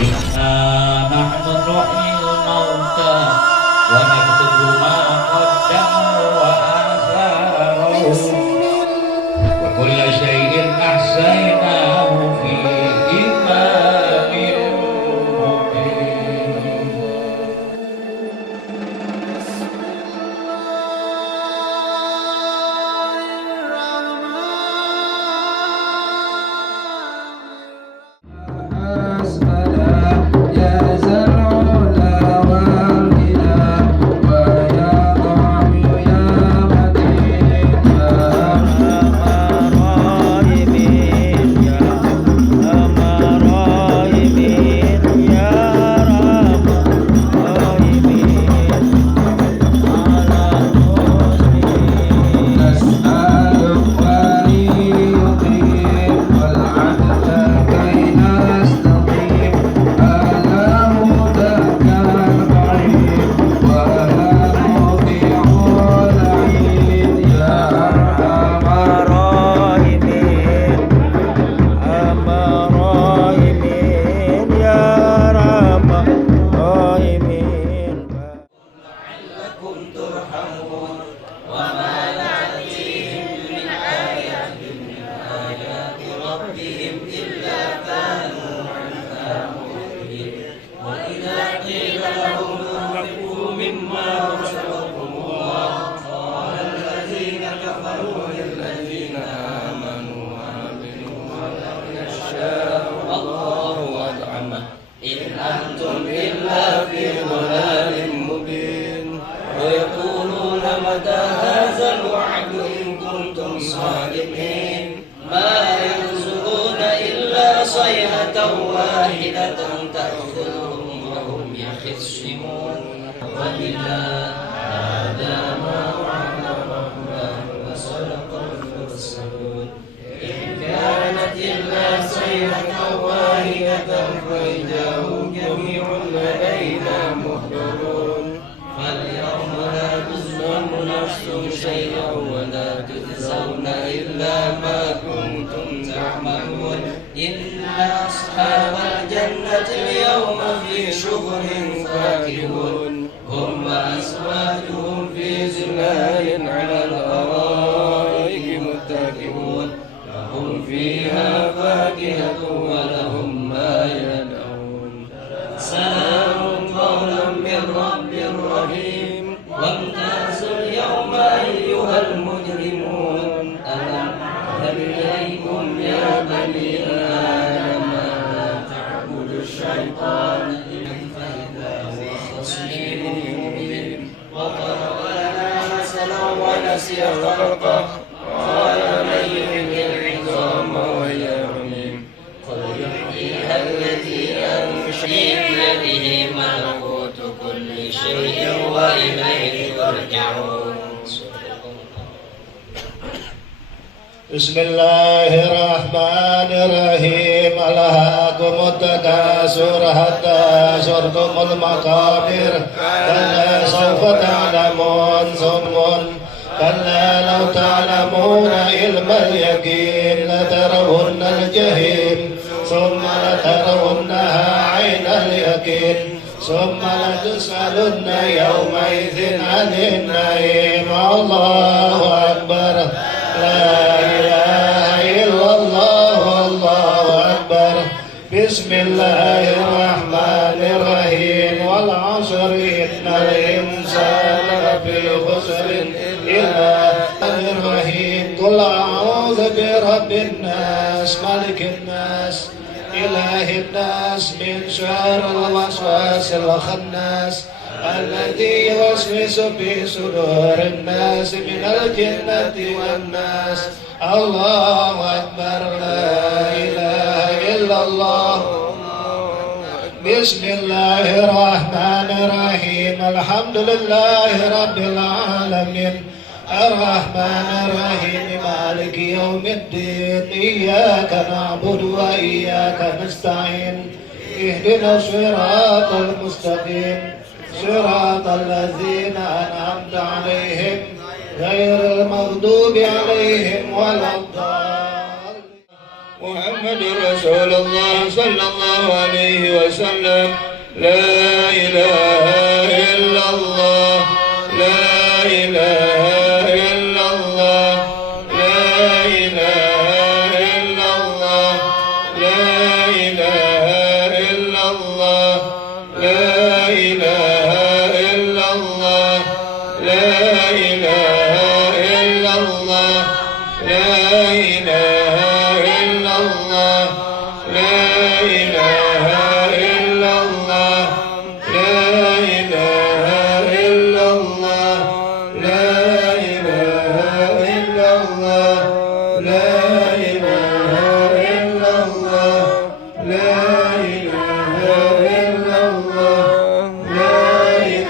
Inna nahnu nuhyil mauta wa naktubu ma qaddamu wa atharahum wa kulla shay'in ahsaynahu fi imamin mubin. Bismillahirrahmanirrahim. Alhaakumut takasur hatta zurtumul maqabir. Kalla sawfa ta'lamun summun. Kalla law ta'lamuna ilmal yaqin latarawunnal jahim. Summa latarawunnaha 'ainal yaqin. Summa latus'alunna yawmaidhin 'anil na'im. Allahu akbar. La ilaha illallah, Allahu akbar. Bismillahirrahmanirrahim. Wal 'asri innal insana lafi khusrin illa ar-rahim. Qul a'udzu birabbin nas, malikin nas, ilahin nas, min syarril waswasil khannas. الذي يوسوس في صدور الناس من الجنة والناس. الله أكبر. لا إله إلا الله. بسم الله الرحمن الرحيم. الحمد لله رب العالمين. الرحمن الرحيم. مالك يوم الدين. إياك نعبد وإياك نستعين. اهدنا الصراط المستقيم. صراط الذين أنعمت عليهم غير المغضوب عليهم ولا الضالين. محمد رسول الله صلى الله عليه وسلم. لا إله إلا الله لا إله إلا الله لا إله إلا الله لا إله إلا الله لا إله إلا الله لا إله إلا الله لا إله إلا الله لا إله إلا الله لا إله إلا الله لا إله إلا الله لا إله إلا الله لا إله إلا الله لا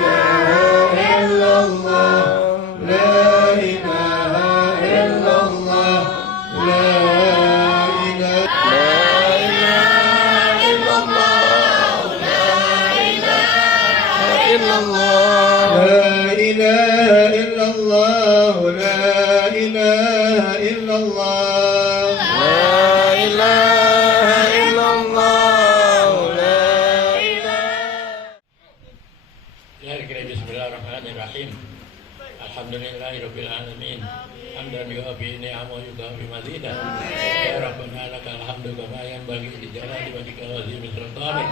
إله إلا الله لا إله إلا الله لا إله لا إله إلا الله لا إله إلا الله لا إله إلا الله لا إله. Bismillahirrahmanirrahim. Alhamdulillahirabbil alamin. Hamdan yu'afi ni'amahu wa yukafi mazidah. Ya Rabbana lakal hamdu kama yanbaghi li jalali wajhika wa azimi sultanik.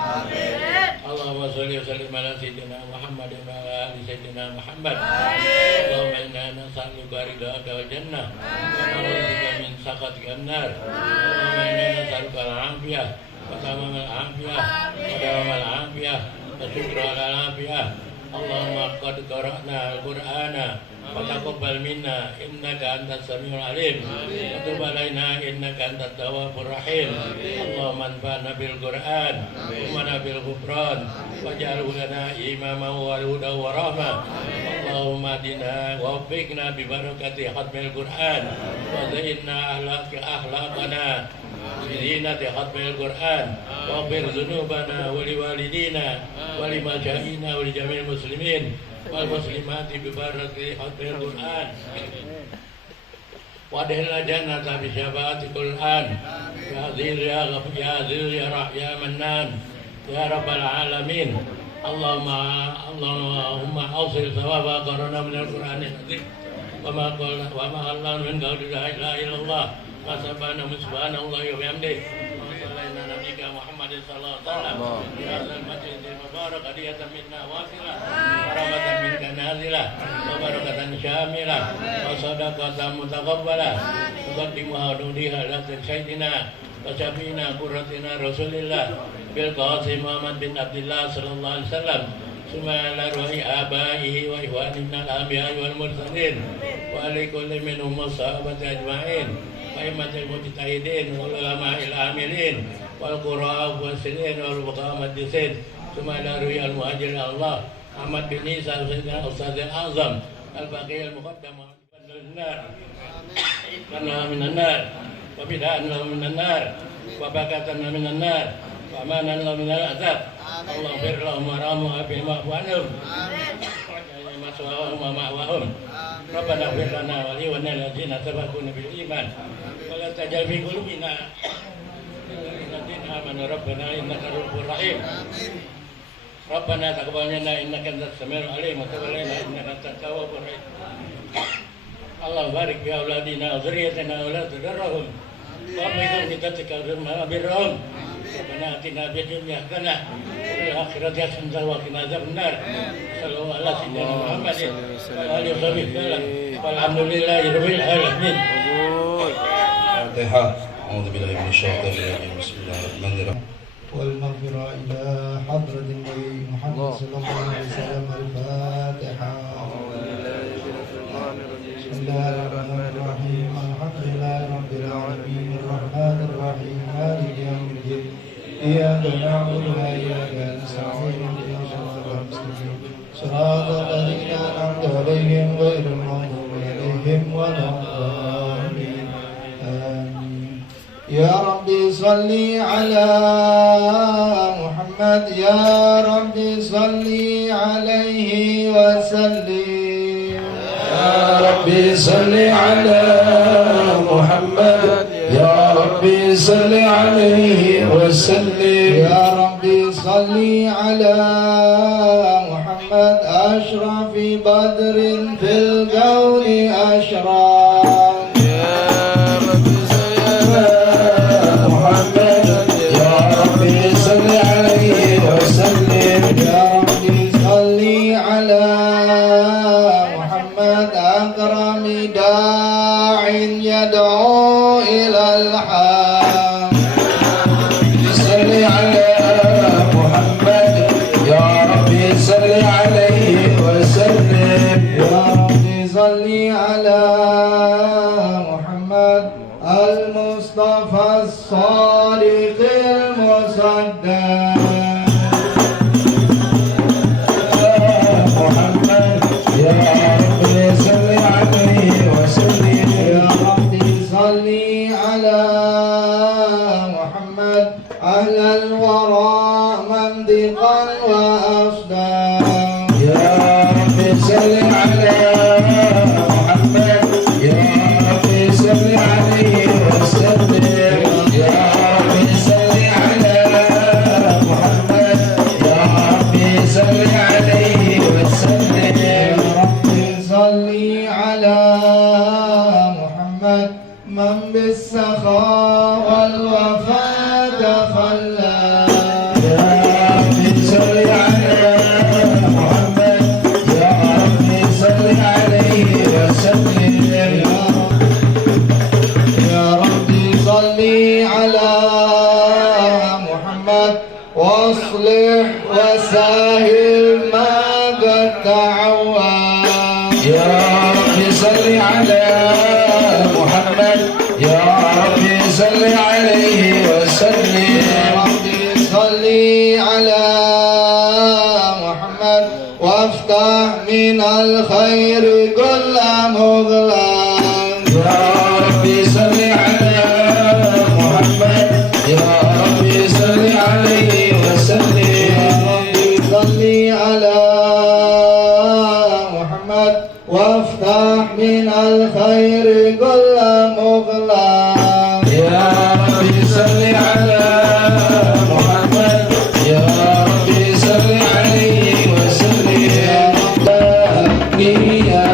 Allahumma shalli wa sallim ala sayyidina Muhammadin wa ala ali sayyidina Muhammad. Allahumma inna nas'aluka ridhaka wal jannah wa na'udzubika min sakhatika an-nar. Allahumma inna nas'aluka al-'afiyah wa tamamal 'afiyah wa dawamal 'afiyah wa syukra al-'afiyah. Allahumma qad qara'na al-Qur'ana fataqabbal minna innaka antas samiul alim wa tub alaina innaka antat tawwabur rahim. Allahumma anfa'na bil Qur'an wa bil ghufran waj'alhu lana imaman wa hudan wa rahmah. Allahumma dina wa waffiqna bi barakati khatmil Qur'an wa zayyinna akhlaqana بزينة ختم القرآن واغفر ذنوبنا ولوالدينا ولمشايخنا ولجميع المسلمين والمسلمات ببركة ختم القرآن وادخلنا جنة بشفاعة القرآن يا عزيز يا غفور يا عزيز يا منان يا رب العالمين. اللهم أوصل ثواب قرنا من القرآن العظيم وما قلنا من قول لا إله إلا الله Subhana subhanallahi wa bihamdihi wa sallallahu ala nabiyyina Muhammadin sallallahu alaihi wasallam ya al-masjidil mubarak hadiyatan minna wasilah rahmatan minka nazilah wa barakatan syamilah wa sadaqatan mutaqabbalah tuqaddimuha nudiha la sayyidina wa syafiina qurratina rasulillah bil qasim Muhammad bin Abdullah sallallahu alaihi wasallam summa ala ruhi abaihi wa ihwanina al-anbiya wal mursalin wa ala kulli minhum sahabati ajma'in Aimatul mujtahidin wal ulama'il amilin wal qurra wasilin wal muqamaddisin summa ala ruhi al muhajirin Allah Ahmad bin Isa sayyidina Ustaz al-Azam al-Baqi al-Muqaddam karena minan nar wa bid'an minan nar wa bakatan minan nar wa amanan minal azab. Allah firlahum warahmuhum wa'afihim wa'anhum amin maswahum wa ma'wahum. Rabbana ighfir lana wa li waladzina sabaquna bil iman wa la tajal fi qulubina ladzina amanu rabbana innaka ra'ufur rahim. Rabbana taqabbal minna innaka antas samiul alim wa tub alaina innaka antat tawwabur rahim. Allah barik fi auladina wa dzurriyyatina wa la tudarrahum wa bihim bitatika rahmah birrahum. Rabbana atina fid dunya hasanah wa fil akhirati hasanah wa qina adzabannar. Sallallahu ala sayyidina Muhammadin wa alihi wasallam. Walhamdulillahi rabbil alamin. Fatihah. A'udzu billahi minasyaitonir rajim. Bismillahirrahmanirrahim. والمغفرة إلى حضرة النبي محمد صلى الله عليه وسلم. الفاتحة. بسم الله الرحمن الرحيم. الحمد لله رب العالمين الرحمن الرحيم مالك يوم الدين إياك نعبد وإياك نستعين اهدنا الصراط المستقيم صراط الذين أنعمت عليهم غير المغضوب عليهم ولا الضالين. آمين. يا ربي صل على محمد يا ربي صل عليه وسلم. يا ربي صل على محمد يا ربي صل عليه وسلم يا ربي صل على محمد أشرف بدر في الكون أشرف يا ربي صل على محمد يا ربي صل عليه وسلم يا ربي صل على محمد أكرم داع يدعو إلى الحق صل على محمد يا ربي صل عليه وسلم يا ربي صل على محمد المصطفى الصادق المصدق محمد يا ربي صل عليه وسلم يا ربي صل على محمد أهل الورى منطقا وأصداء يا ربي صل على محمد يا ربي صل عليه وسلم يا ربي صل على محمد يا ربي صل عليه وسلم يا ربي صل على محمد من بالسخاء والوفاء تخلى يا ربي صل على محمد يا ربي صل عليه وسلم يا ربي صل على محمد واصلح وسهل ما قد تعوى يا ربي صل على محمد يا ربي صل عليه وسلم يا ربي صل على محمد وافتح من الخير كل مغلق يا ربي صل على محمد يا ربي صل عليه وسلم يا ربي صل على محمد وافتح من الخير كل مغلق يا ربي صل على محمد يا ربي صل عليه وسلم يا ربي يا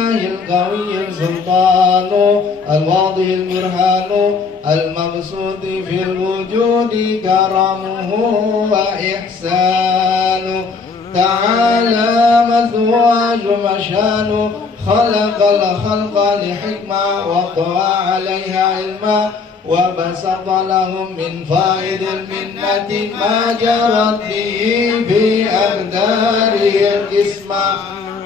لله القوي السلطان الواضح البرهان المبسوط في الوجود كرمه وإحسان تعالى مثواج مشان خلق الخلق لحكمة وطوى عليها علما وبسط لهم من فائد المنة ما جرت به في أقداره القسمة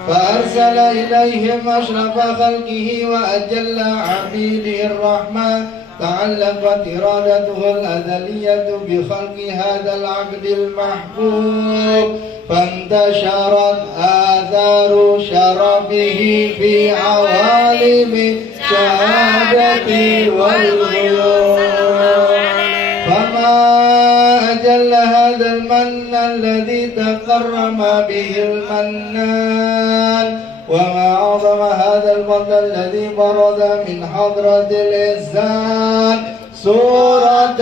فأرسل إليهم أشرف خلقه وأجل عبيده الرحمة تعلقت إرادته الأزلية بخلق هذا العبد المحبوب فانتشرت آثار شرفه في عوالم الشهادة والغيوب فما أجل هذا المن الذي تكرم به المنان وما أعظم هذا الفضل الذي برز من حضرة الإنسان صورة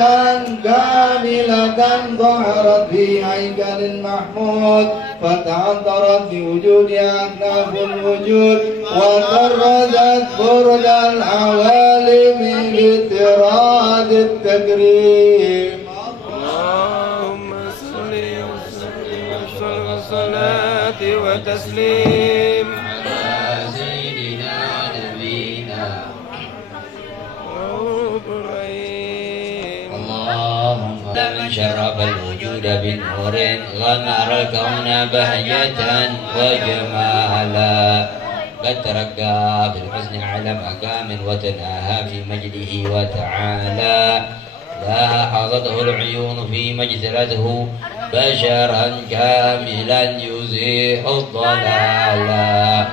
كاملة ظهرت في هيكل محمود فتعطرت بوجودها أكناف الوجود وطردت برد العوالم باطراد التكريم اللهم صل وسلم والصلاة وتسليم على سيدنا نبينا وإبراهيم اللهم من شرب الوجود بنور غمر الكون بهجة وجمالا قد ترقى بالحسن على مقام وتناهى في مجده وتعالى لا حظته العيون في مجزرته بشرا كاملا يزيح الضلالا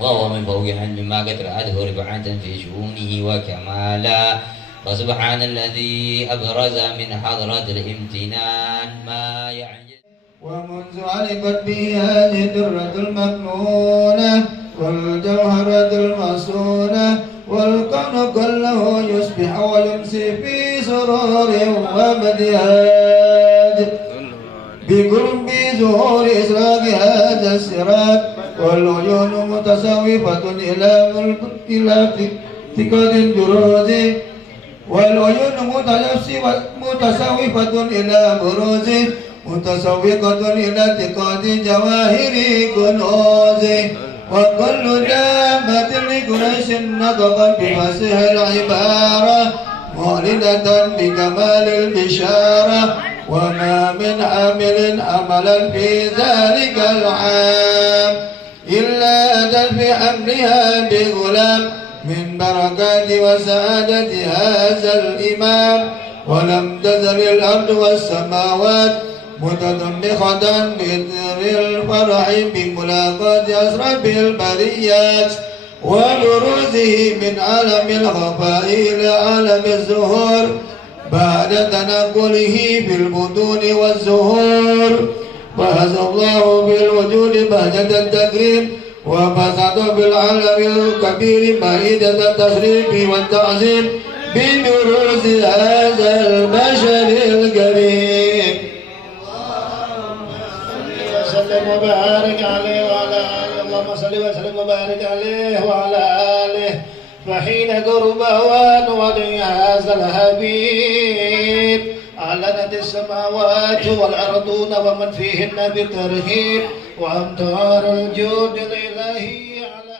وهو من فوق علم ما قد رأته رفعة في شؤونه وكمالا فسبحان الذي أبرز من حضرة الامتنان ما يعجز ومنذ علقت به هذه الدرة المكنونة والجوهرة المصونة والكون كله يصبح ويمسي في سرور وابتهاج بقرب ظهور إسراق هذا السراج والعيون متسوفة إلى اتقاد الجروز والعيون متسوفة إلى بروز متسوقة إلى اتقاد جواهر كنوز وكل دابة لقريش نطقت بفصيح العبارة مولدة بكمال البشارة وما من عامل عملا في ذلك العام إلا أتى في حملها بغلام من بركات وسعادة هذا الإمام ولم تزل الأرض والسماوات متضمخة بإثر الفرح بملاقاة أشرف البريات وبروزه من عالم الخفاء إلى عالم الظهور بعد تنقله في البطون والزهور فهز الله بالوجود بهجة التكريم وبسط بالعالم الكبير مائدة التشريف والتعظيم ببروز هذا البشر الكريم وسلم وبارك عليه وعلى آله اللهم صل وسلم وبارك عليه وعلى آله فحين قرب أوان ولي هذا الحبيب أعلنت السماوات والأرضون ومن فيهن بترهيب وأمطار الجود الإلهي على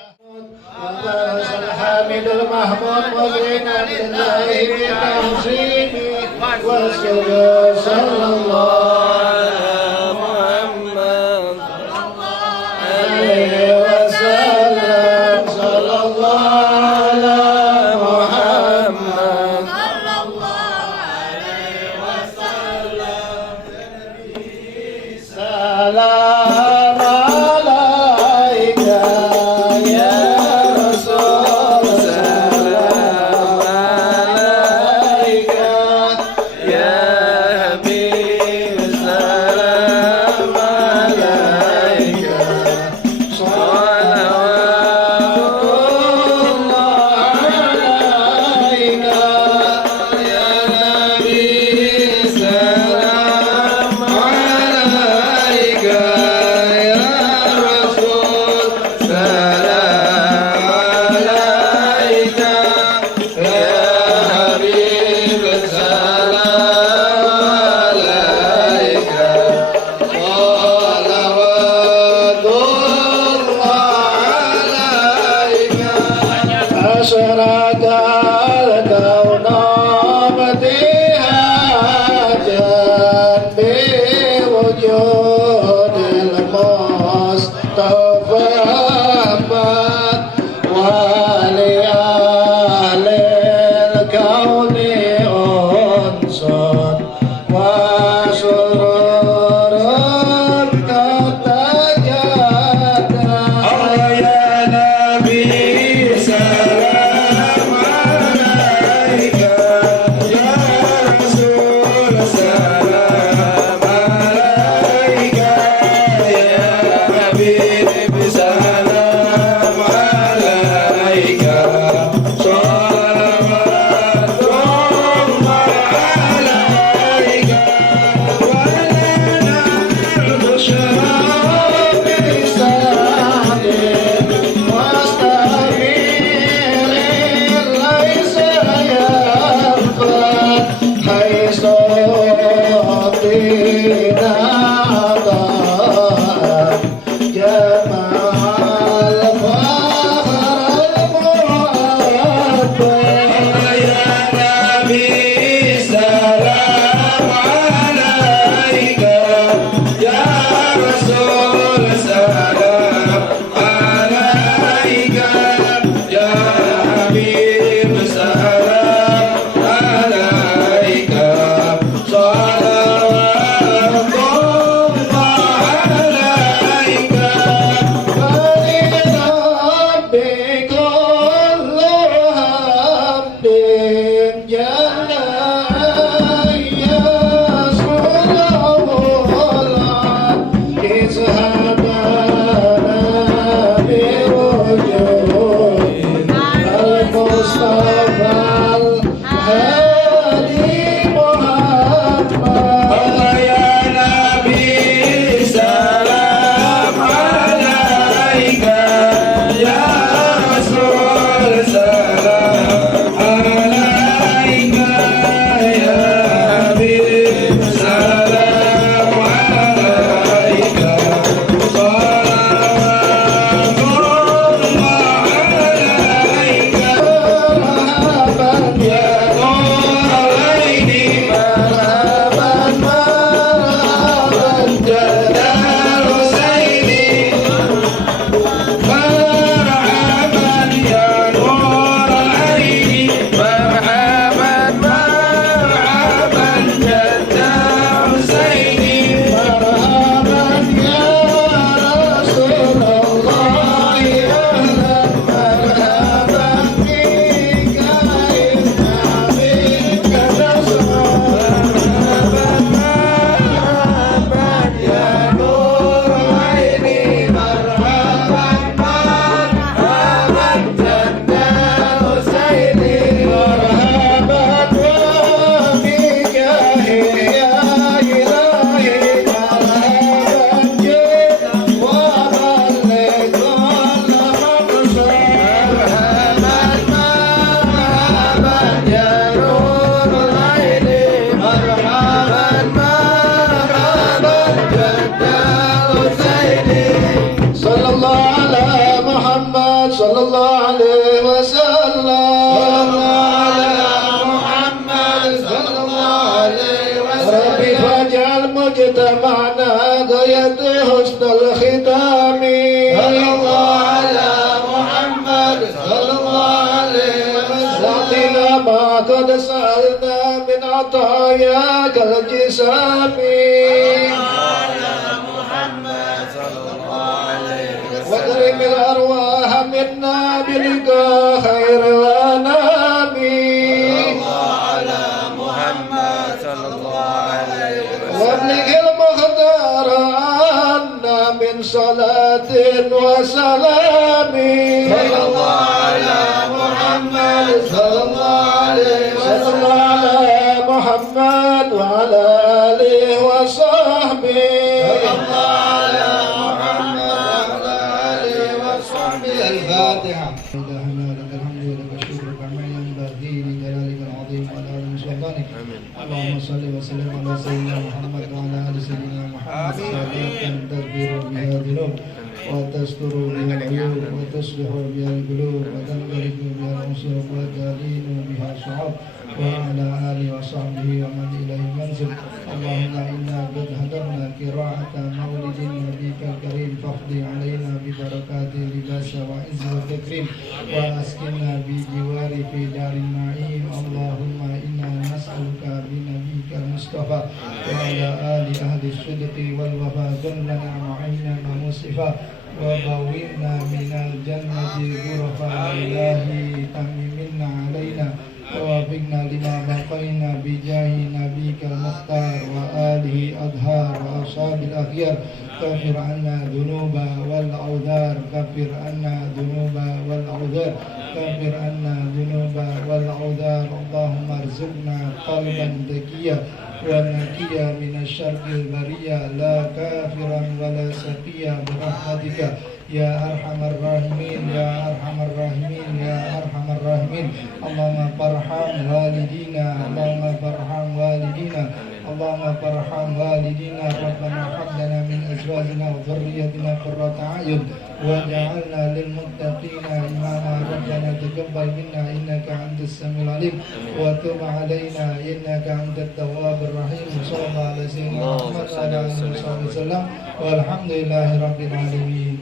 وبارس الحامد المحمود وزين عبد الله بتحسينه والسجود صلى الله يا حبيب أشرق الكون ابتهاجا بوجود المصطفى ولآل الكون أنس وسرور قد تجدد يا نبي سلام عليك يا رسول سلام عليك يا حبيب سلام عليك صلوات الله عليك ولنا البشرى بسعد مستغفر ليس يخفى حيث أعطينا جمال فخر المحبة يا نبي سلام عليك يا رسول سلام عليك يا حبيب سلام عليك صلوات الله عليك ولربك كل حمد جل يسر الله إذ هدانا بوجود المصطفى الهادي محمد يا نبي سلام عليك يا رسول سلام عليك يا حبيب سلام عليك صلوات الله عليك مرحبا يا نور العين مرحبا مرحبا جد الحسين مرحبا يا نور العين مرحبا مرحبا جد الحسين مرحبا يا رسول الله أهلا مرحبا بك إنا بك نسعى مرحبا مرحبا يا نور العين مرحبا مرحبا جد الحسين مرحبا بك يا إلهي مرحبا جد وبلغ المقصد مرحبا مرحبا يا نور العين مرحبا مرحبا جد الحسين صلى الله على محمد صلى الله عليه وسلم على محمد صلى الله عليه وسلم ربي فاجعل مجتمعنا غاية حسن الختام صلى الله على محمد صلى الله عليه وسلم واعطنا ما قد سألنا من عطاياك الجسام واضرب الأرواح منا بلقاء خير الأنام وابلغ المختار عنا من صلاة وسلام صلى الله على محمد صلى الله عليه وسلم على محمد وعلى آله وصحبه صلى الله على محمد وعلى آله وصحبه الفاتحة لك الحمد ولك الشكر كما ينبغي لجلالك العظيم وعلى آله وصحبه اللهم صل وسلم على سيدنا محمد وعلى آل سيدنا محمد صلاة تدبير بها ذنوب وتستر بها العيوب وتصلح بها القلوب وتنقلب بها الأمور وتلين بها الشعوب وعلى آله وصحبه ومن إليه منزل. اللهم إنا قد هدرنا قراءة مولد نبيك الكريم فاقضي علينا ببركات لباس وعز وتكريم وأسكننا بجوار في دار النعيم. اللهم إنا نسألك بنبيك المصطفى وعلى آل أهل الصدق والوفاء كلنا معينا ومصطفى وبوئنا من الجنة غرفا. إلهي تممنا علينا ووفقنا لما بقينا بجاه نبيك المختار وآله أطهار وأصحاب الأخيار. كفر عنا ذنوب والأوذار كفر عنا ذنوب والأوذار كفر عنا ذنوب والأوذار. اللهم ارزقنا قلبا ذكيا ونقيا من الشر البرية لا كافرا ولا سقيا برحمتك يا أرحم الراحمين يا أرحم الراحمين يا أرحم الراحمين. اللهم فارحم والدينا اللهم فارحم والدينا اللهم فارحم والدينا. ربنا هب لنا من أزواجنا وذريتنا قرة أعين واجعلنا للمتقين إماما. ربنا تقبل منا إنك أنت السميع العليم وتب علينا إنك أنت التواب الرحيم. صلى الله على سيدنا محمد وعلى آله وصحبه وسلم والحمد لله رب العالمين.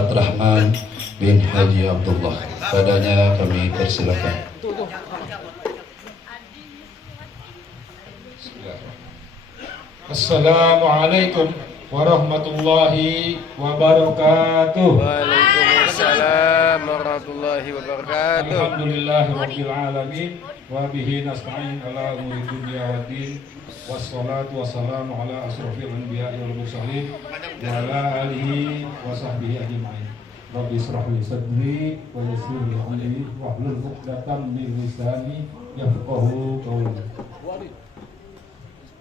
Rahman bin Haji Abdullah, padanya kami persilakan. Assalamualaikum warahmatullahi wabarakatuh. Waalaikumsalam warahmatullahi wabarakatuh. Alhamdulillahirabbil alamin wa bihi nasta'in ala umuri dunya waddin. Wassalatu wassalamu ala asrofil anbiya'i wal mursalin wa ala alihi wa sahbihi ajma'in. Rabbi israh li sadri wa yassir li amri wahlul 'uqdatam min lisani yafqahu qawli.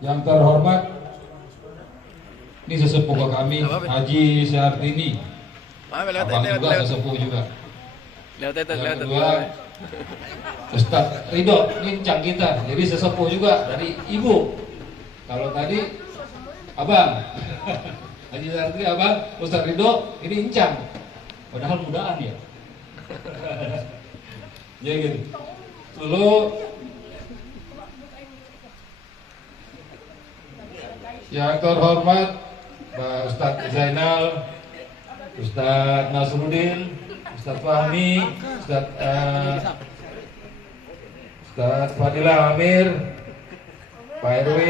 Yang terhormat, ini sesepuh kami Haji Syartini, abang juga sesepuh juga. Yang kedua Ustadz Ridho, ini encang kita, jadi sesepuh juga dari ibu. Kalau tadi abang Haji Syartini abang, Ustadz Ridho ini encang, padahal mudaan ya. Jadi gitu. Lalu yang terhormat Pak Ustadz Zainal, Ustadz Nasruddin, Ustadz Fahmi, Ustadz Fadilah Amir, Pak RW,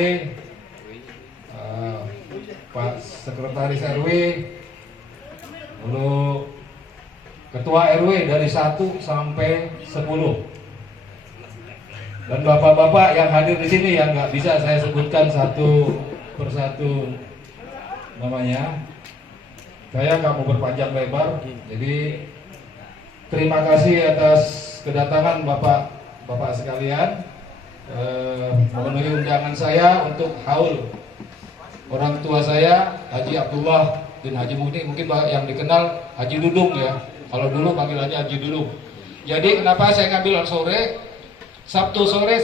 Pak Sekretaris RW, lalu Ketua RW dari 1 sampai 10, dan bapak-bapak yang hadir di sini yang nggak bisa saya sebutkan satu persatu namanya. Saya nggak mau berpanjang lebar, jadi terima kasih atas kedatangan bapak-bapak sekalian, memenuhi undangan saya untuk haul orang tua saya Haji Abdullah bin Haji Muhdi, mungkin yang dikenal Haji Dudung ya, kalau dulu panggilannya Haji Dudung. Jadi kenapa saya ngambil sore, Sabtu sore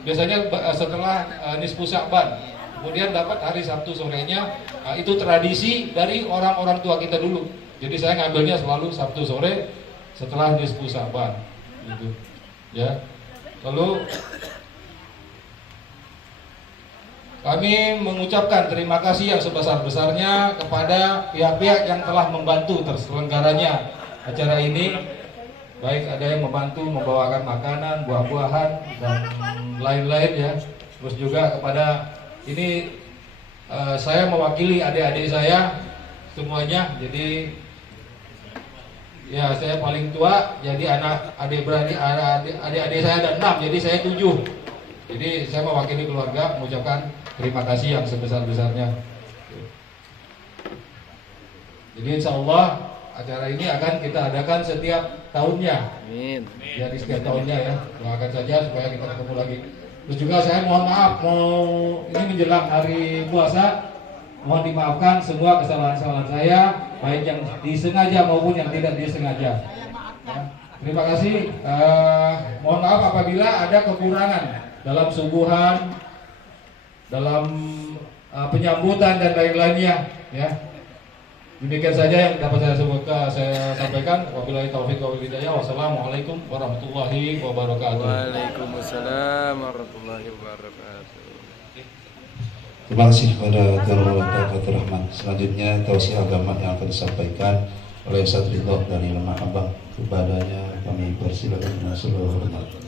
biasanya setelah Nisfu Sya'ban, kemudian dapat hari Sabtu sorenya. Nah, itu tradisi dari orang-orang tua kita dulu. Jadi saya ngambilnya selalu Sabtu sore setelah Nisfu Sya'ban gitu. Ya. Lalu kami mengucapkan terima kasih yang sebesar-besarnya kepada pihak-pihak yang telah membantu terselenggaranya acara ini. Baik ada yang membantu membawakan makanan, buah-buahan dan lain-lain ya. Terus juga kepada ini saya mewakili adik-adik saya semuanya. Jadi ya saya paling tua, jadi adik-adik saya ada 6, jadi saya 7. Jadi saya mewakili keluarga mengucapkan terima kasih yang sebesar-besarnya. Jadi insya Allah acara ini akan kita adakan setiap tahunnya. Amin. Jadi setiap tahunnya ya. Doakan saja supaya kita ketemu lagi. Terus juga saya mohon maaf, ini menjelang hari puasa, mohon dimaafkan semua kesalahan-kesalahan saya, baik yang disengaja maupun yang tidak disengaja. Ya. Terima kasih. Mohon maaf apabila ada kekurangan dalam suguhan, dalam penyambutan dan lain-lainnya. Ya. Demikian saja yang dapat saya sampaikan. Wabillahi taufiq wal hidayah. Wassalamualaikum warahmatullahi wabarakatuh. Waalaikumsalam warahmatullahi wabarakatuh. Terima kasih kepada Tuan Bapak Rahman. Selanjutnya tausiah agama yang akan disampaikan oleh Ustaz Ridho dari Lemah Abang. Kepadanya kami persilakan dengan seluruh hormat.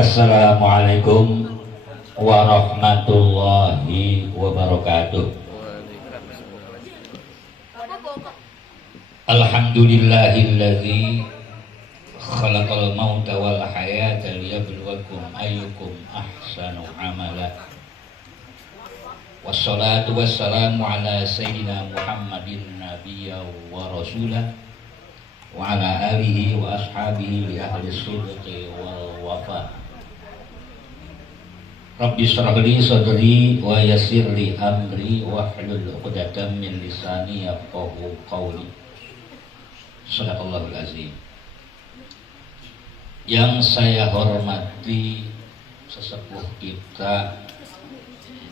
Assalamualaikum warahmatullahi wabarakatuh. Alhamdulillahilladzi khalaqal mauta wal hayata liyabluwakum ayyukum ahsanu amala. Wassalatu wassalamu ala sayyidina Muhammadin nabiyya wa rasulah wa ala alihi wa ashabihi li ahli sidqi wal wafa. Rabbi shrah li sadri wa yassir li amri wahlul 'uqdatam min lisani yafqahu qawli. Shadaqallahul azim. Yang saya hormati sesepuh kita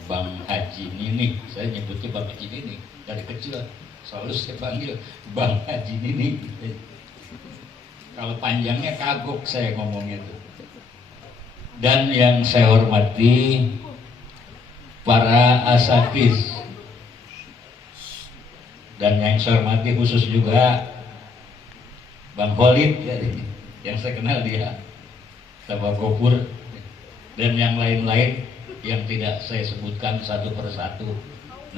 Bang Haji Nini. Saya nyebutnya Bang Haji Nini dari kecil selalu saya panggil Bang Haji Nini. Kalau panjangnya kagok saya ngomongnya tuh. Dan yang saya hormati para asatidz, dan yang saya hormati khusus juga Bang Khalid yang saya kenal dia, Bang Gopur, dan yang lain-lain yang tidak saya sebutkan satu persatu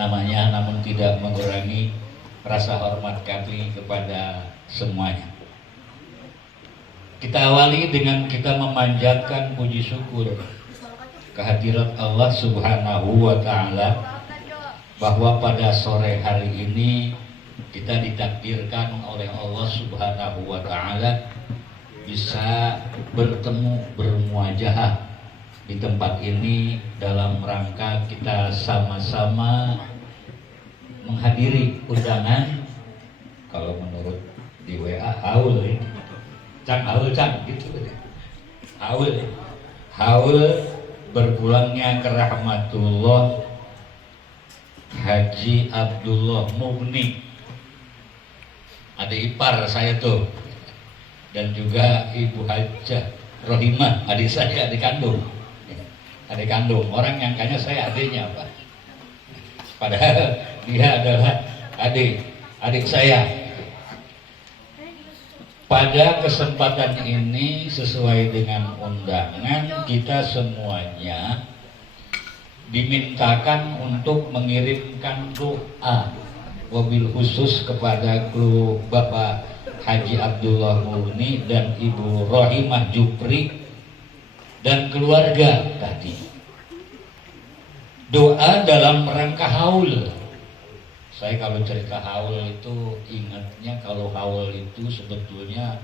namanya, namun tidak mengurangi rasa hormat kami kepada semuanya. Kita awali dengan kita memanjatkan puji syukur kehadirat Allah Subhanahu wa Ta'ala, bahwa pada sore hari ini kita ditakdirkan oleh Allah Subhanahu wa Ta'ala bisa bertemu, bermuajahah di tempat ini dalam rangka kita sama-sama menghadiri undangan, kalau menurut di WA, haul ini haul gitu, haul berpulangnya ke rahmatullah Haji Abdullah Mughni, adik ipar saya tuh, dan juga Ibu Hajah Rohimah, adik saya, adik kandung, orang yang kayaknya saya adiknya Pak, padahal dia adalah adik saya. Pada kesempatan ini sesuai dengan undangan, kita semuanya dimintakan untuk mengirimkan doa, wabil khusus kepada Bapak Haji Abdullah Mughni dan Ibu Rohimah Jupri dan keluarga tadi. Doa dalam rangka haul. Saya kalau cerita haul itu ingatnya kalau haul itu sebetulnya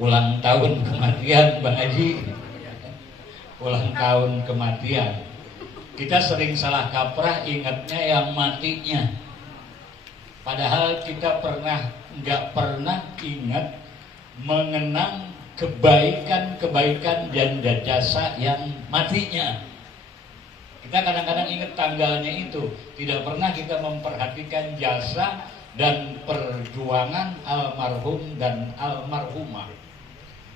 ulang tahun kematian Bang Haji. Ulang tahun kematian. Kita sering salah kaprah ingatnya yang matinya. Padahal kita nggak pernah ingat mengenang kebaikan-kebaikan dan jasa yang matinya. Kita kadang-kadang ingat tanggalnya itu, tidak pernah kita memperhatikan jasa dan perjuangan almarhum dan almarhumah.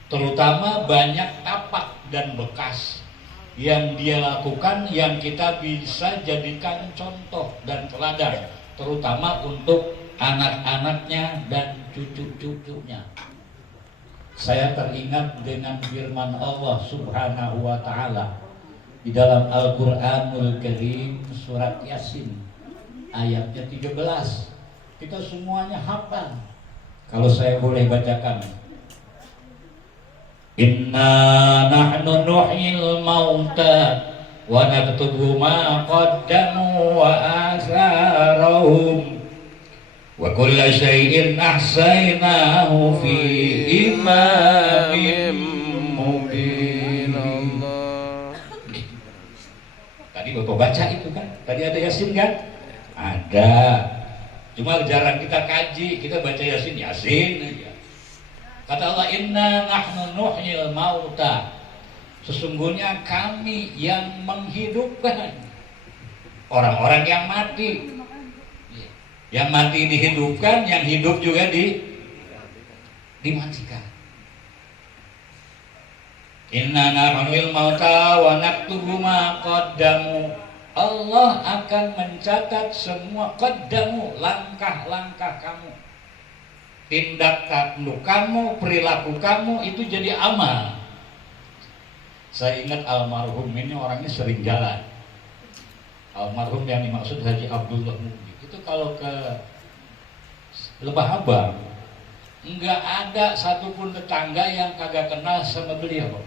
Terutama banyak tapak dan bekas yang dia lakukan yang kita bisa jadikan contoh dan teladan, terutama untuk anak-anaknya dan cucu-cucunya. Saya teringat dengan firman Allah Subhanahu wa Ta'ala di dalam Al-Quranul Karim surat Yasin ayatnya 13. Kita semuanya hafal. Kalau saya boleh bacakan, inna nahnu nuhyil mauta wa naktubu ma qaddamu wa asarahum wa kulla syai'in ahsaynahu fi imamin mubin. Tadi Bapak baca itu kan, tadi ada Yasin kan? Ada. Cuma jarang kita kaji, kita baca Yasin aja. Kata Allah, inna nahnu nuhyil mauta. Sesungguhnya kami yang menghidupkan orang-orang yang mati. Yang mati dihidupkan, yang hidup juga dimatikan. Inna nahnuil mauta wa naktubu ma qaddamu. Allah akan mencatat semua qaddamu, langkah-langkah kamu, tindak tanduk kamu, perilaku kamu, itu jadi amal. Saya ingat almarhum ini orangnya sering jalan. Almarhum yang dimaksud Haji Abdullah Mukmin itu kalau ke Lebah Abang enggak ada satupun tetangga yang kagak kenal sama beliau.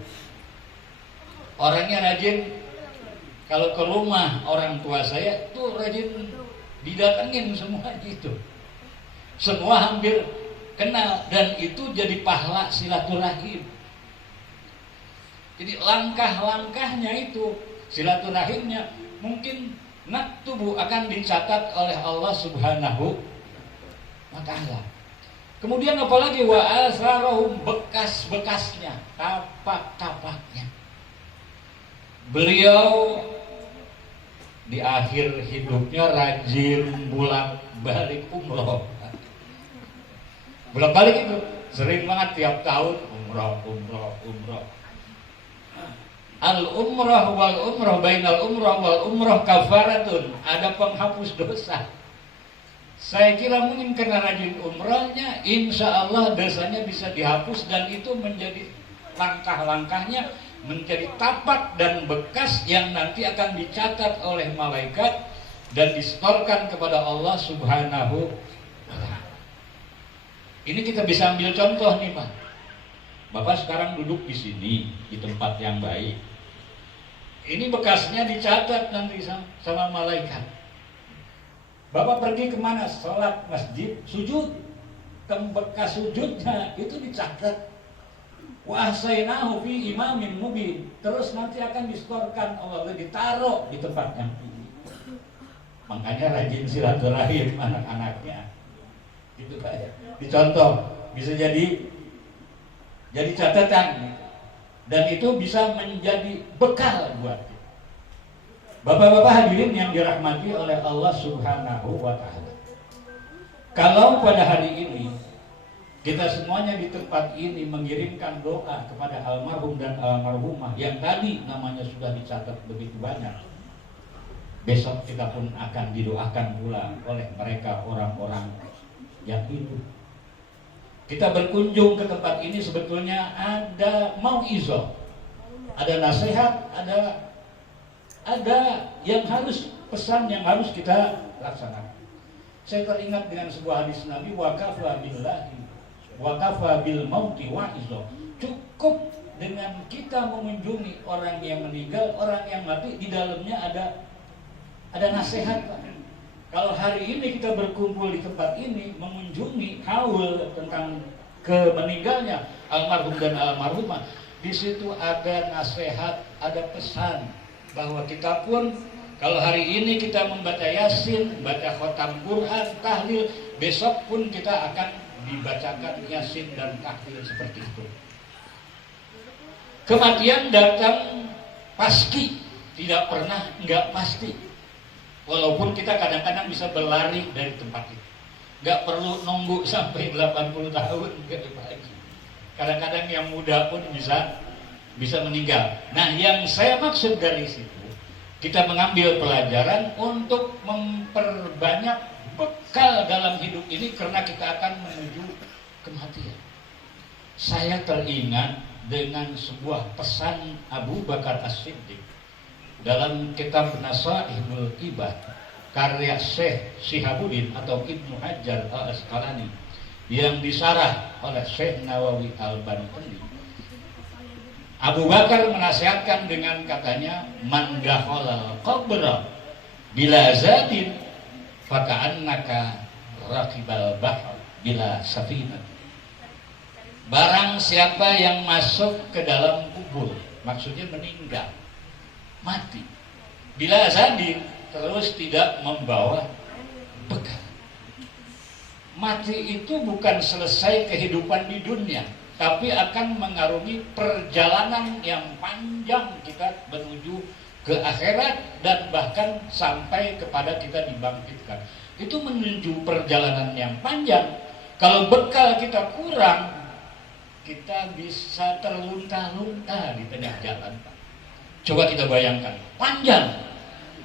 Orangnya rajin, kalau ke rumah orang tua saya tuh rajin didatengin semua gitu. Semua hampir kenal, dan itu jadi pahala silaturahim. Jadi langkah-langkahnya itu, silaturahimnya mungkin naktubu akan dicatat oleh Allah Subhanahu wa ta'ala. Kemudian apalagi wa asarahum, bekas-bekasnya, tapak-tapaknya. Beliau di akhir hidupnya rajin bolak-balik umroh. Bolak-balik itu sering banget, tiap tahun umroh. Al-umrah wal umrah bainal umrah wal umrah kafaratun. Ada penghapus dosa. Saya kira mungkin karena rajin umrahnya, insya Allah dosanya bisa dihapus, dan itu menjadi langkah-langkahnya, menjadi tapak dan bekas yang nanti akan dicatat oleh malaikat dan disetorkan kepada Allah Subhanahu wa ta'ala. Ini kita bisa ambil contoh nih, Pak. Bapak sekarang duduk di sini, di tempat yang baik. Ini bekasnya dicatat nanti sama malaikat. Bapak pergi kemana? Sholat masjid, sujud. Bekas sujudnya itu dicatat. Wa ahsainahu fi imamin mubin. Terus nanti akan disetorkan Allah, ditaruh di tempat yang tinggi. Makanya rajin silaturahim anak-anaknya. Itu kayak dicontoh, bisa jadi catatan. Dan itu bisa menjadi bekal buat kita. Bapak-bapak hadirin yang dirahmati oleh Allah Subhanahu wa ta'ala. Kalau pada hari ini kita semuanya di tempat ini mengirimkan doa kepada almarhum dan almarhumah yang tadi namanya sudah dicatat begitu banyak, besok kita pun akan didoakan pula oleh mereka orang-orang yang hidup. Kita berkunjung ke tempat ini sebetulnya ada mau'izah, ada nasihat, ada yang harus, pesan yang harus kita laksanakan. Saya teringat dengan sebuah hadis Nabi, wa kafa billahi wa kafa bil mauti wa'izah. Cukup dengan kita mengunjungi orang yang meninggal, orang yang mati, di dalamnya ada nasihat, Pak. Kalau hari ini kita berkumpul di tempat ini mengunjungi haul tentang meninggalnya almarhum dan almarhumah, di situ ada nasihat, ada pesan bahwa kita pun kalau hari ini kita membaca Yasin, baca khotam Quran, tahlil, besok pun kita akan dibacakan Yasin dan tahlil seperti itu. Kematian datang pasti, tidak pernah enggak pasti. Walaupun kita kadang-kadang bisa berlari dari tempat itu, nggak perlu nunggu sampai 80 tahun lagi. Kadang-kadang yang muda pun bisa meninggal. Nah, yang saya maksud dari situ, kita mengambil pelajaran untuk memperbanyak bekal dalam hidup ini karena kita akan menuju kematian. Saya teringat dengan sebuah pesan Abu Bakar As-Siddiq dalam kitab Nasaihul Ibad karya Syekh Shihabuddin atau Ibnu Hajar Al-Asqalani yang disarah oleh Syekh Nawawi Al-Banqali. Abu Bakar menasihatkan dengan katanya, man dakhala qabra bila zadin faka'annaka raqibal bahr bila safinah. Barang siapa yang masuk ke dalam kubur, maksudnya meninggal, mati, bila zadin, terus tidak membawa bekal. Mati itu bukan selesai kehidupan di dunia, tapi akan mengarungi perjalanan yang panjang kita menuju ke akhirat dan bahkan sampai kepada kita dibangkitkan. Itu menuju perjalanan yang panjang. Kalau bekal kita kurang, kita bisa terlunta-lunta di tengah jalan, Pak. Coba kita bayangkan, panjang.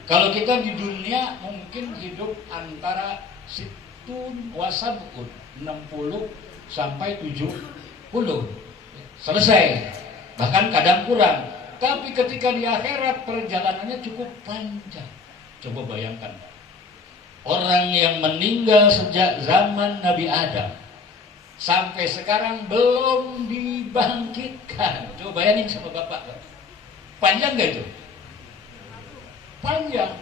Kalau kita di dunia mungkin hidup antara situn wasabun 60 sampai 70. Selesai. Bahkan kadang kurang. Tapi ketika di akhirat perjalanannya cukup panjang. Coba bayangkan. Orang yang meninggal sejak zaman Nabi Adam sampai sekarang belum dibangkitkan. Coba bayangin sama Bapak. Panjang gak itu? Panjang.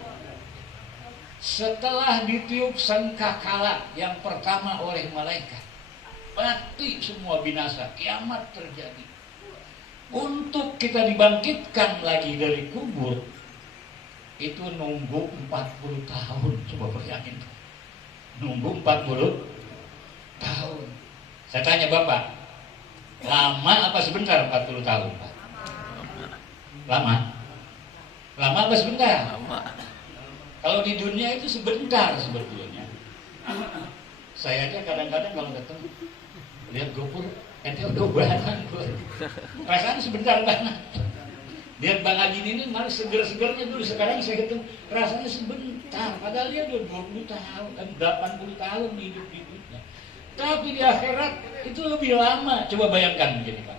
Setelah ditiup sangkakala yang pertama oleh malaikat, mati semua binasa, kiamat terjadi. Untuk kita dibangkitkan lagi dari kubur, itu nunggu 40 tahun. Coba bayangin. Nunggu 40 tahun. Saya tanya Bapak, lama apa sebentar 40 tahun, Pak? Lama? Lama apa sebentar? Lama. Kalau di dunia itu sebentar sebetulnya. Saya aja kadang-kadang kalau ketemu lihat gopur, ente gobaran, rasanya sebentar banget. Lihat Bang Haji ini malah seger-segernya dulu, sekarang saya ketemu rasanya sebentar. Padahal dia udah 20 tahun, 80 tahun hidup di dunia. Tapi di akhirat itu lebih lama. Coba bayangkan begini, Pak.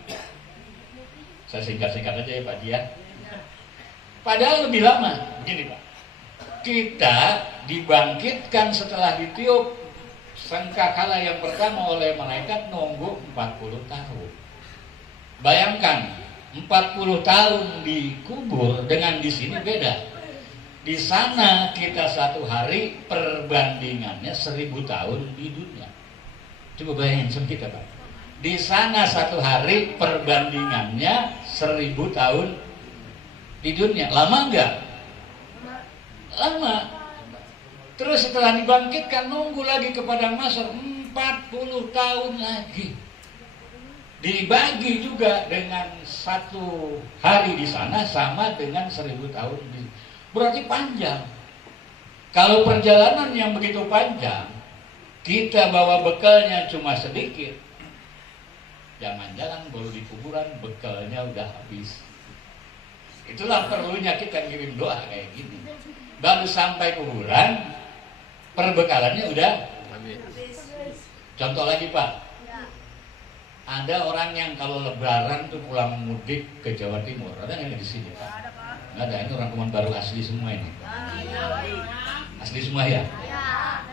Saya singkat-singkat aja ya Pak Dia. Padahal lebih lama. Begini Pak. Kita dibangkitkan setelah ditiup sangkakala yang pertama oleh malaikat nunggu 40 tahun. Bayangkan 40 tahun di kubur dengan di sini beda. Di sana kita satu hari perbandingannya 1000 tahun di dunia. Coba bayangin sama kita Pak. Di sana satu hari perbandingannya 1000 tahun di dunia. Lama enggak? Lama. Terus setelah dibangkitkan nunggu lagi kepada mahsyar 40 tahun lagi. Dibagi juga dengan satu hari di sana sama dengan 1000 tahun di. Berarti panjang. Kalau perjalanan yang begitu panjang, kita bawa bekalnya cuma sedikit. Jangan-jangan baru di kuburan bekalnya udah habis. Itulah perlunya kita kirim doa kayak gini. Baru sampai kuburan, perbekalannya udah habis. Contoh lagi Pak, ada orang yang kalau lebaran tuh pulang mudik ke Jawa Timur. Ada nggak di sini Pak? Nggak ada, ini orang Kemon Baru asli semua ini. Asli semua ya?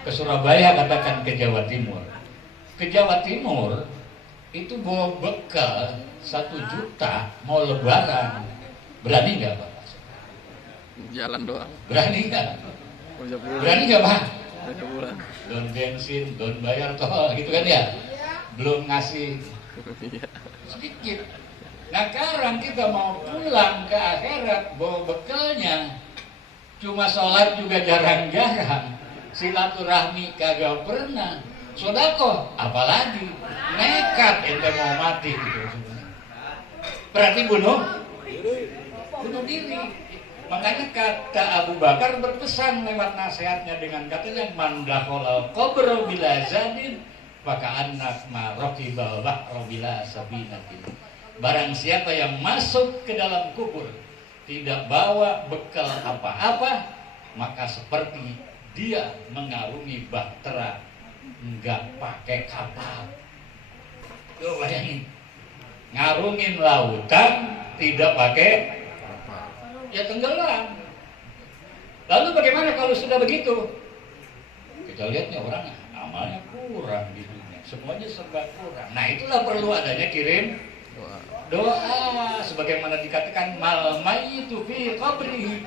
Ke Surabaya katakan ke Jawa Timur. Ke Jawa Timur itu bawa bekal 1 juta mau lebaran. Berani nggak Pak? Jalan doang. Berani nggak? Berani nggak Pak? Don bensin, don bayar tol gitu kan ya? Belum ngasih sedikit. Nah sekarang kita mau pulang ke akhirat bawa bekalnya, cuma sholat juga jarang-jarang, silaturahmi kagak pernah, sodako apalagi, nekat ente mau mati gitu. Berarti bunuh diri. Makanya kata Abu Bakar berpesan lewat nasihatnya dengan katanya man dakhala qabra bila zadin maka anak marokibal bahra bila sabinatin. Barang siapa yang masuk ke dalam kubur tidak bawa bekal apa-apa, maka seperti dia mengarungi bahtera enggak pakai kapal. Tuh bayangin, ngarungin lautan tidak pakai, ya tenggelam. Lalu bagaimana kalau sudah begitu? Kita lihatnya orang amalnya kurang di dunia, semuanya serba kurang. Nah itulah perlu adanya kirim doa, sebagaimana dikatakan mal mayyitu fi qabrihi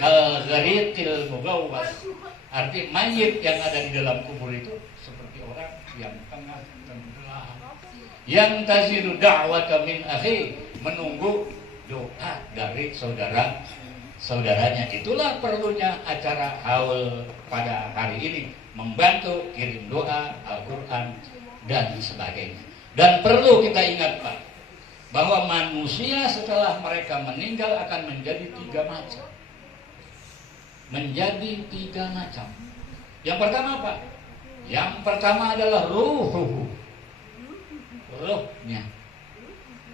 kal gharitil mugawwas. Arti mayit yang ada di dalam kubur itu seperti orang yang tengah tenggelam. Yang taziru da'wata min akhi, menunggu doa dari saudaranya. Itulah perlunya acara haul pada hari ini, membantu kirim doa, Al-Quran dan sebagainya. Dan perlu kita ingat Pak, bahwa manusia setelah mereka meninggal akan menjadi 3 macam. Menjadi 3 macam. Yang pertama apa? Yang pertama adalah ruh. Ruhnya.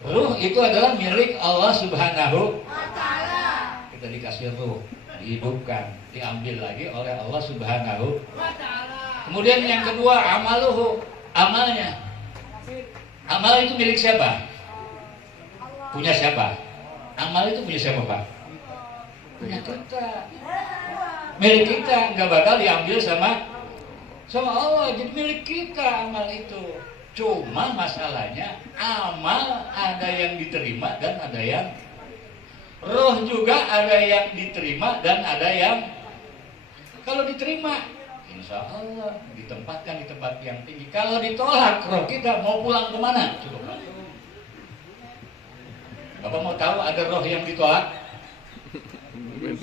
Ruh itu adalah milik Allah Subhanahu wa Ta'ala. Kita dikasih ruh, dihidupkan, diambil lagi oleh Allah Subhanahu wa Ta'ala. Kemudian yang kedua, amaluhu, amalnya. Amal itu milik siapa? Punya siapa? Amal itu punya siapa Pak? Punya kita. Milik kita, nggak bakal diambil sama Allah. Jadi milik kita amal itu. Cuma masalahnya amal ada yang diterima dan ada yang, roh juga ada yang diterima dan ada yang, kalau diterima insya Allah ditempatkan di tempat yang tinggi. Kalau ditolak roh kita mau pulang kemana? Coba Bapak mau tahu ada roh yang ditolak?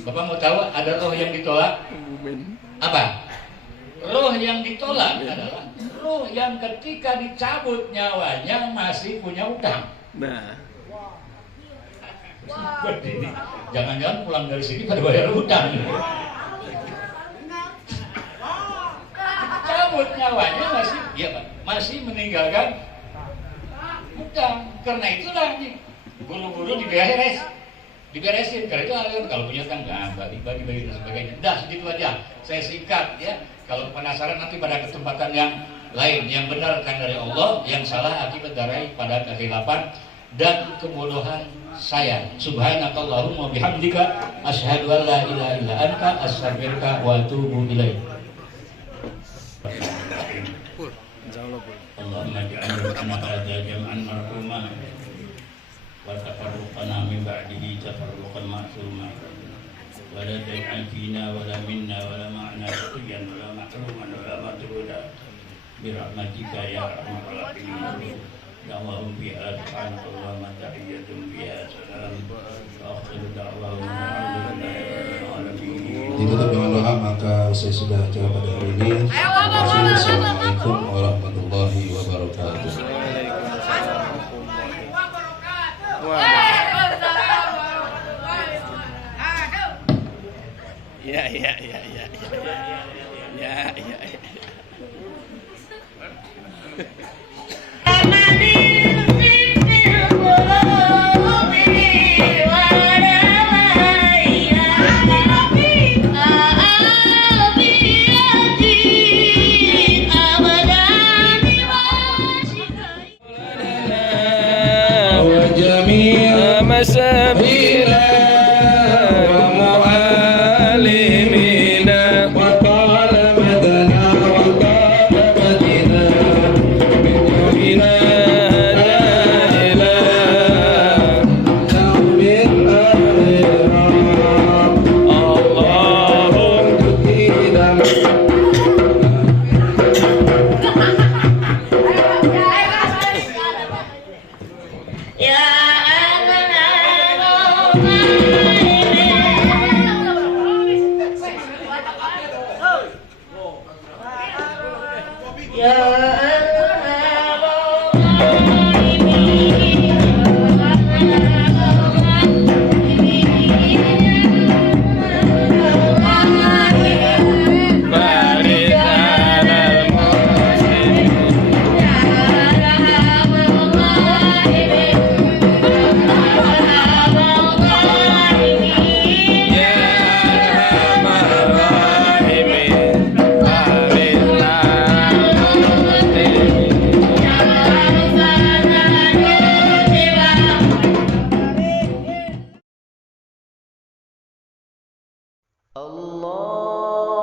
Bapak mau tahu ada roh yang ditolak? Apa? Roh yang ditolak adalah roh yang ketika dicabut nyawanya masih punya utang. Nah, Jangan-jangan pulang dari sini pada bayar utang. Cabut nyawanya masih, ya Pak, masih meninggalkan utang. Karena itulah nih, buru-buru diberesin. Karena itu kalau punya utang nggak bagi-bagi dan sebagainya. Dah segitu aja. Saya singkat ya. Kalau penasaran nanti pada kesempatan yang lain. Yang benar kan dari Allah, yang salah akibat dari pada kehilapan dan kebodohan saya. Subhanakallahumma bihamdika asyhadu an la ilaha illa anta astaghfiruka wa atubu ilaik. Allahumma ja'alna hadza jam'an marhuma wa tafarruqana min ba'dihi tafarruqan ma'suma wa la taj'al fina wa la minna wa la ma'na shaqiyan wa la mahruman wa la matruda bi rahmatika ya arhamar rahimin. Da'wahum fiha subhanallahi wa tahiyyatuhum fiha salam wa akhiru da'wahum alhamdulillahi rabbil alamin. Ditutup dengan doa, maka saya sudah jawab pada hari ini. Assalamualaikum warahmatullahi wabarakatuh. ya. مسابينا ومعالمينا وقال مدنا وقال مدينة من يومنا جاهلا من اللهم تكيدا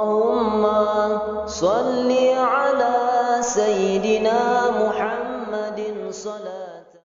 Allahumma salli